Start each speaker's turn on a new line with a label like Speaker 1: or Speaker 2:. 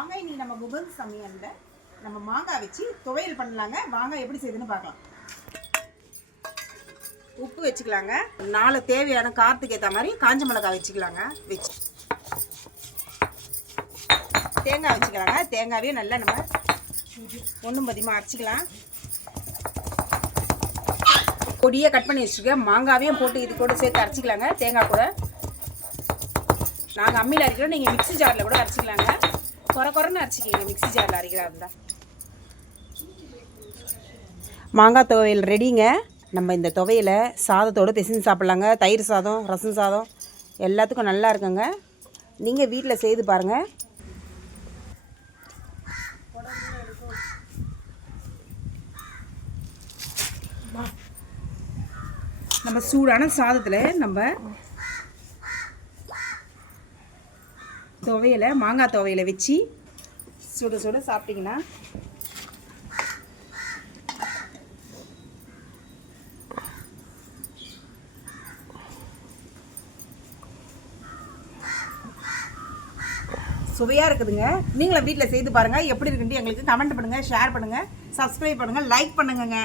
Speaker 1: வாங்க இன்னைக்கு நம்ம குபன் சமையலில் நம்ம மாங்காய் வச்சு துவையல் பண்ணலாங்க. வாங்க எப்படி செய்யுதுன்னு பார்க்கலாம். உப்பு வச்சுக்கலாங்க. நாலு தேவையான காரத்துக்கு ஏற்ற மாதிரி காஞ்ச மிளகாய் வச்சுக்கலாங்க. வச்சு தேங்காய் வச்சுக்கலாங்க. தேங்காயே நல்லா நம்ம ஒன்றும் பதியமாக அரைச்சிக்கலாம். பொடியை கட் பண்ணி வச்சுருக்கேன் மாங்காவையும் போட்டு இது கூட சேர்த்து அரைச்சிக்கலாங்க. தேங்காய் கூட. நாங்கள் அம்மியில் அரைக்கிறோம். நீங்கள் மிக்ஸி ஜாரில் கூட அரைச்சிக்கலாங்க. குறை குறைன்னு அரைச்சிக்கிங்க மிக்ஸி ஜாரில் அரைக்கிறா இருந்தால் மாங்காய் துவையல் ரெடிங்க நம்ம இந்த துவையலை சாதத்தோடு பிசைஞ்சு சாப்பிட்லாங்க. தயிர் சாதம் ரசம் சாதம் எல்லாத்துக்கும் நல்லா இருக்குங்க. நீங்கள் வீட்டில் செய்து பாருங்கள் நம்ம சூடான சாதத்தில் நம்ம துவையலை மாங்காய் துவையலை வச்சு சுட சுட சாப்பிட்டிங்கன்னா சுவையாக இருக்குதுங்க. நீங்களும் வீட்டில் செய்து பாருங்கள் எப்படி இருக்குன்ட்டு எங்களுக்கு கமெண்ட் பண்ணுங்கள் ஷேர் பண்ணுங்கள் சப்ஸ்கிரைப் பண்ணுங்கள் லைக் பண்ணுங்கங்க.